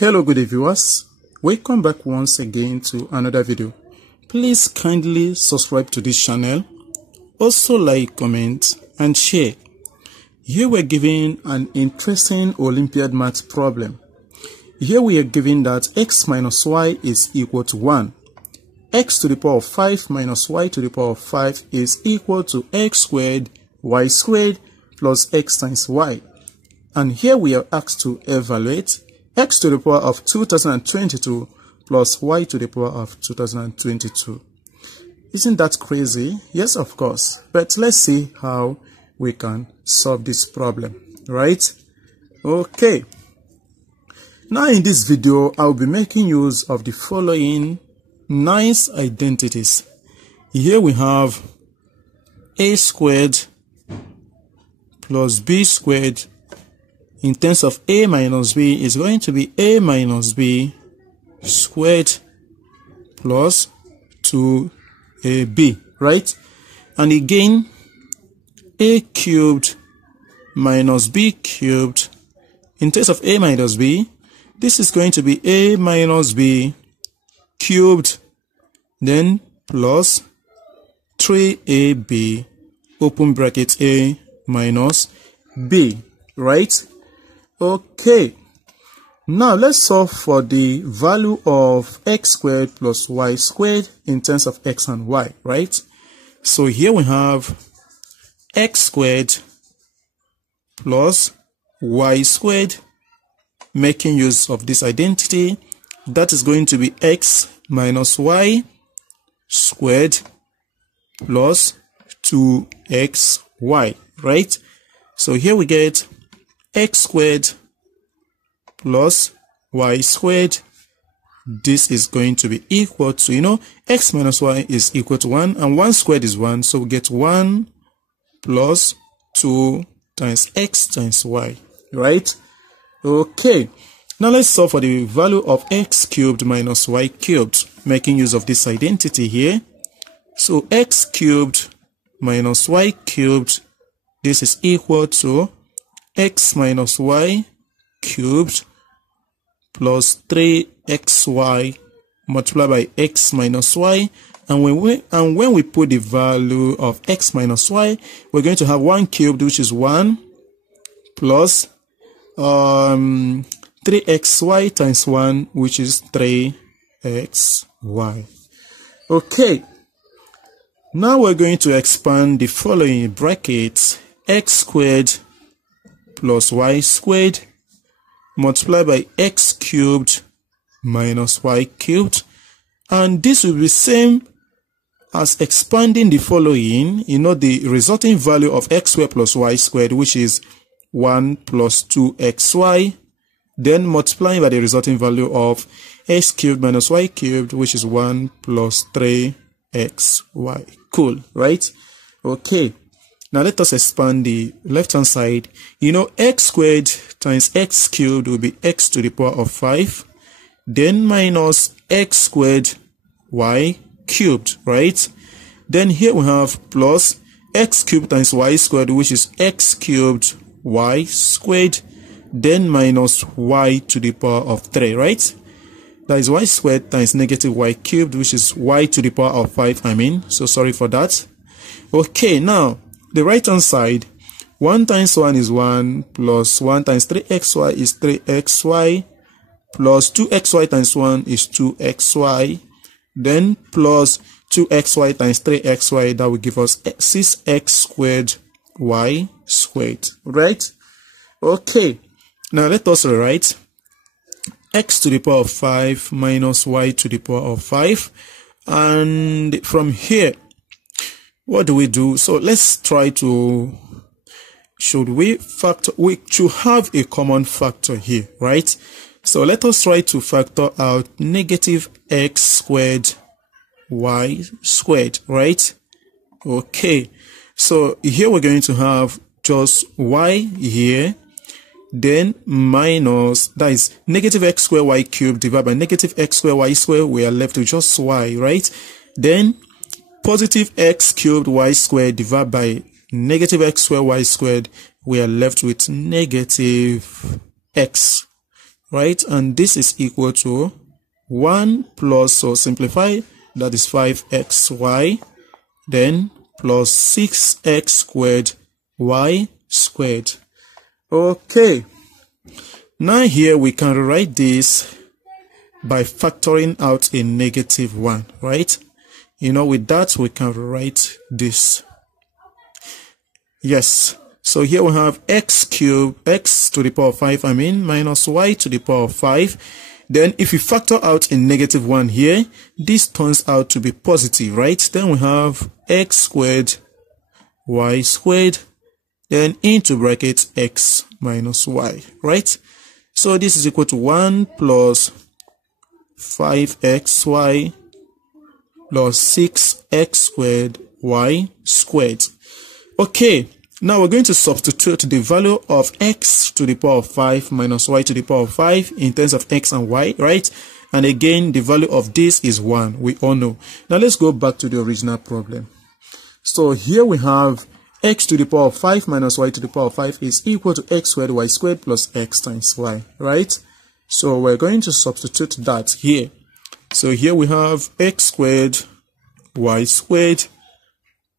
Hello good day viewers, welcome back once again to another video. Please kindly subscribe to this channel, also like, comment and share. Here we're given an interesting Olympiad math problem. Here we are given that x minus y is equal to 1. X to the power of 5 minus y to the power of 5 is equal to x squared y squared plus x times y. And here we are asked to evaluate x to the power of 2022 plus y to the power of 2022. Isn't that crazy? Yes, of course. But let's see how we can solve this problem, right? Okay. Now in this video, I'll be making use of the following nice identities. Here we have a squared plus b squared. In terms of a minus b is going to be a minus b squared plus 2ab, right? And again, a cubed minus b cubed. In terms of a minus b, this is going to be a minus b cubed, then plus 3ab, open bracket a minus b, right? Okay, now let's solve for the value of x squared plus y squared in terms of x and y, right? So here we have x squared plus y squared, making use of this identity. That is going to be x minus y squared plus 2xy, right? So here we get x squared plus y squared. This is going to be equal to, x minus y is equal to 1 and 1 squared is 1. So we get 1 plus 2 times x times y, right? Okay. Now let's solve for the value of x cubed minus y cubed, making use of this identity here. So x cubed minus y cubed, this is equal to x minus y cubed plus 3xy multiplied by x minus y, and when we put the value of x minus y, we're going to have 1 cubed, which is 1, plus 3xy times 1, which is 3xy. Okay, now we're going to expand the following brackets: x squared plus y squared multiplied by x cubed minus y cubed, and this will be same as expanding the following, the resulting value of x squared plus y squared, which is 1 plus 2xy, then multiplying by the resulting value of x cubed minus y cubed, which is 1 plus 3xy. Cool, right? Okay. Now let us expand the left hand side. X squared times x cubed will be x to the power of 5, then minus x squared y cubed, right? Then here we have plus x cubed times y squared, which is x cubed y squared, then minus y to the power of 3, right? That is y squared times negative y cubed, which is y to the power of 5, so sorry for that. Okay, now the right hand side, 1 times 1 is 1, plus 1 times 3xy is 3xy, plus 2xy times 1 is 2xy, then plus 2xy times 3xy, that will give us 6x squared y squared, right? Okay, now let us rewrite x to the power of 5 minus y to the power of 5, and from here, what do we do? So let's try to, we should have a common factor here, right? So let us try to factor out negative x squared y squared, right? Okay, so here we're going to have just y here, then minus, that is negative x squared y cubed divided by negative x squared y squared. We are left with just y, right? Then positive x cubed y squared divided by negative x squared y squared. We are left with negative x right? And this is equal to 1 plus, so simplify, that is 5xy, then plus 6x squared y squared. Okay, now here we can write this by factoring out a negative 1, right? You know, with that we can write this. Yes, so here we have x cubed, x to the power of 5, minus y to the power of 5. Then if we factor out a negative 1 here, this turns out to be positive, right? Then we have x squared y squared, then into bracket x minus y, right? So this is equal to 1 plus 5xy plus 6x squared y squared. Okay, now we're going to substitute the value of x to the power of 5 minus y to the power of 5 in terms of x and y, right? And again, the value of this is 1, we all know. Now let's go back to the original problem. So here we have x to the power of 5 minus y to the power of 5 is equal to x squared y squared plus x times y, right? So we're going to substitute that here. So here we have x squared y squared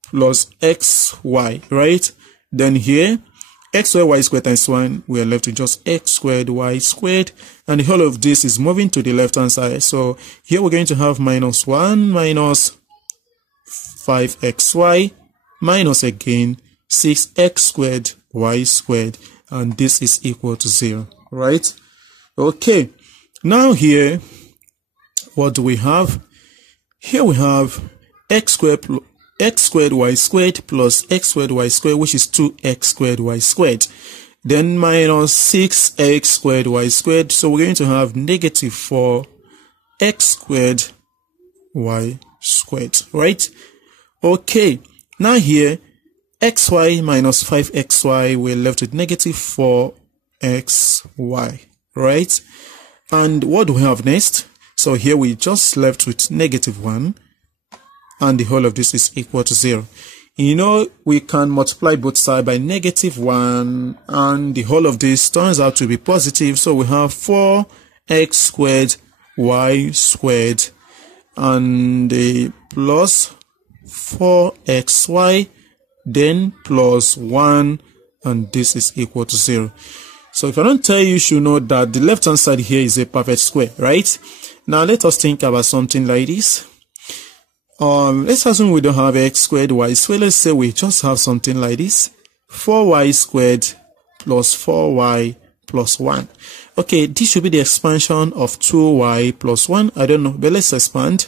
plus xy, right? Then here, x squared y squared times 1, we are left with just x squared y squared. And the whole of this is moving to the left hand side. So here we're going to have minus 1 minus 5xy minus again 6x squared y squared. And this is equal to 0, right? Okay, now here, what do we have? Here we have x squared y squared plus x squared y squared, which is 2x squared y squared. Then minus 6x squared y squared. So we're going to have negative 4x squared y squared, right? Okay, now here, xy minus 5xy, we're left with negative 4xy, right? And what do we have next? So here we just left with negative 1, and the whole of this is equal to 0. You know, we can multiply both sides by negative 1, and the whole of this turns out to be positive. So we have 4x squared y squared, and the plus 4xy, then plus 1, and this is equal to 0. So if I don't tell you, you should know that the left hand side here is a perfect square, right? Now let us think about something like this. Let's assume we don't have x squared y squared. Let's say we just have something like this: 4y squared plus 4y plus 1. Okay, this should be the expansion of 2y plus 1. I don't know, but let's expand.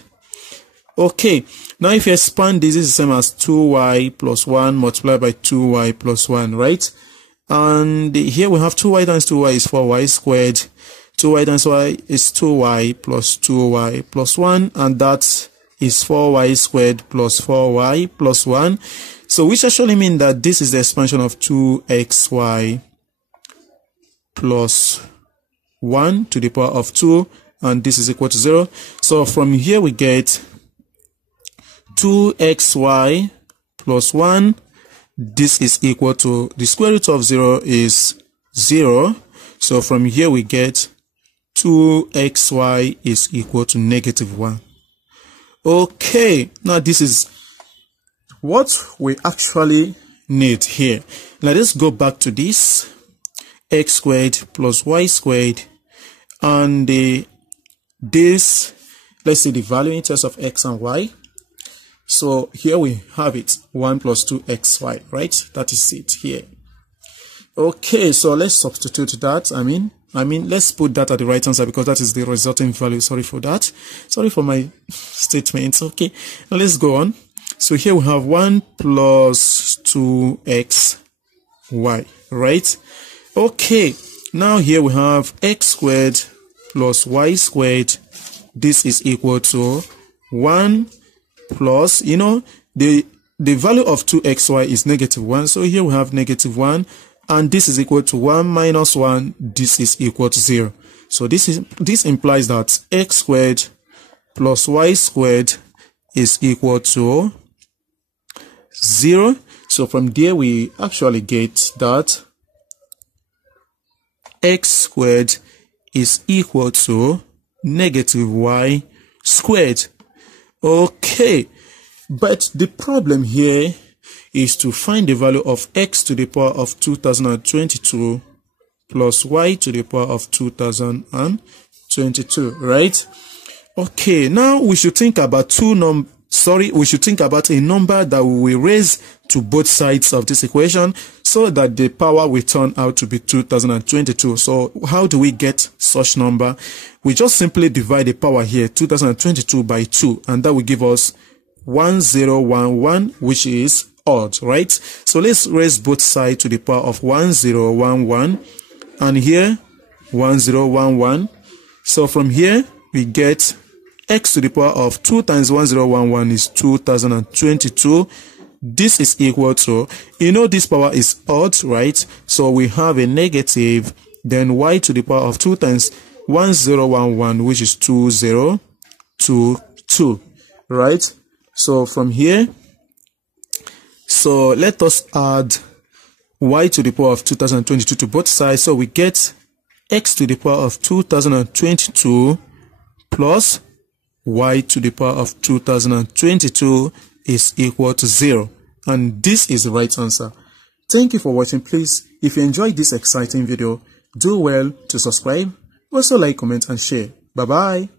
Okay, now if you expand, this is the same as 2y plus 1 multiplied by 2y plus 1, right? And here we have 2y times 2y is 4y squared. 2y times y is 2y plus 2y plus 1, and that is 4y squared plus 4y plus 1. So which actually means that this is the expansion of 2xy plus 1 to the power of 2, and this is equal to 0. So from here we get 2xy plus 1. This is equal to, the square root of 0 is 0. So from here we get 2xy is equal to negative 1. Okay, now this is what we actually need here. Now let's go back to this x squared plus y squared, and this, let's see the value in terms of x and y. So here we have it, 1 plus 2xy, right? That is it here. Okay, so let's substitute that. Let's put that at the right hand side because that is the resulting value. Sorry for that. Sorry for my statements. Okay, now let's go on. So here we have 1 plus 2xy, right? Okay, now here we have x squared plus y squared. This is equal to 1 plus, the value of 2xy is negative 1. So here we have negative 1. And this is equal to 1 minus 1. This is equal to 0. So this implies that x squared plus y squared is equal to 0. So from there we actually get that x squared is equal to negative y squared. Okay, but the problem here is to find the value of x to the power of 2022 plus y to the power of 2022, right? Okay, now we should think about we should think about a number that we will raise to both sides of this equation so that the power will turn out to be 2022. So how do we get such number? We just simply divide the power here, 2022, by 2, and that will give us 1011, which is odd, right? So let's raise both sides to the power of 1011, and here 1011. So from here we get x to the power of 2 times 1011 is 2022. This is equal to, this power is odd, right? So we have a negative, then y to the power of 2 times 1011, which is 2022, right? So from here, so let us add y to the power of 2022 to both sides. So we get x to the power of 2022 plus y to the power of 2022 is equal to 0. And this is the right answer. Thank you for watching. Please, if you enjoyed this exciting video, do well to subscribe, also like, comment, and share. Bye-bye.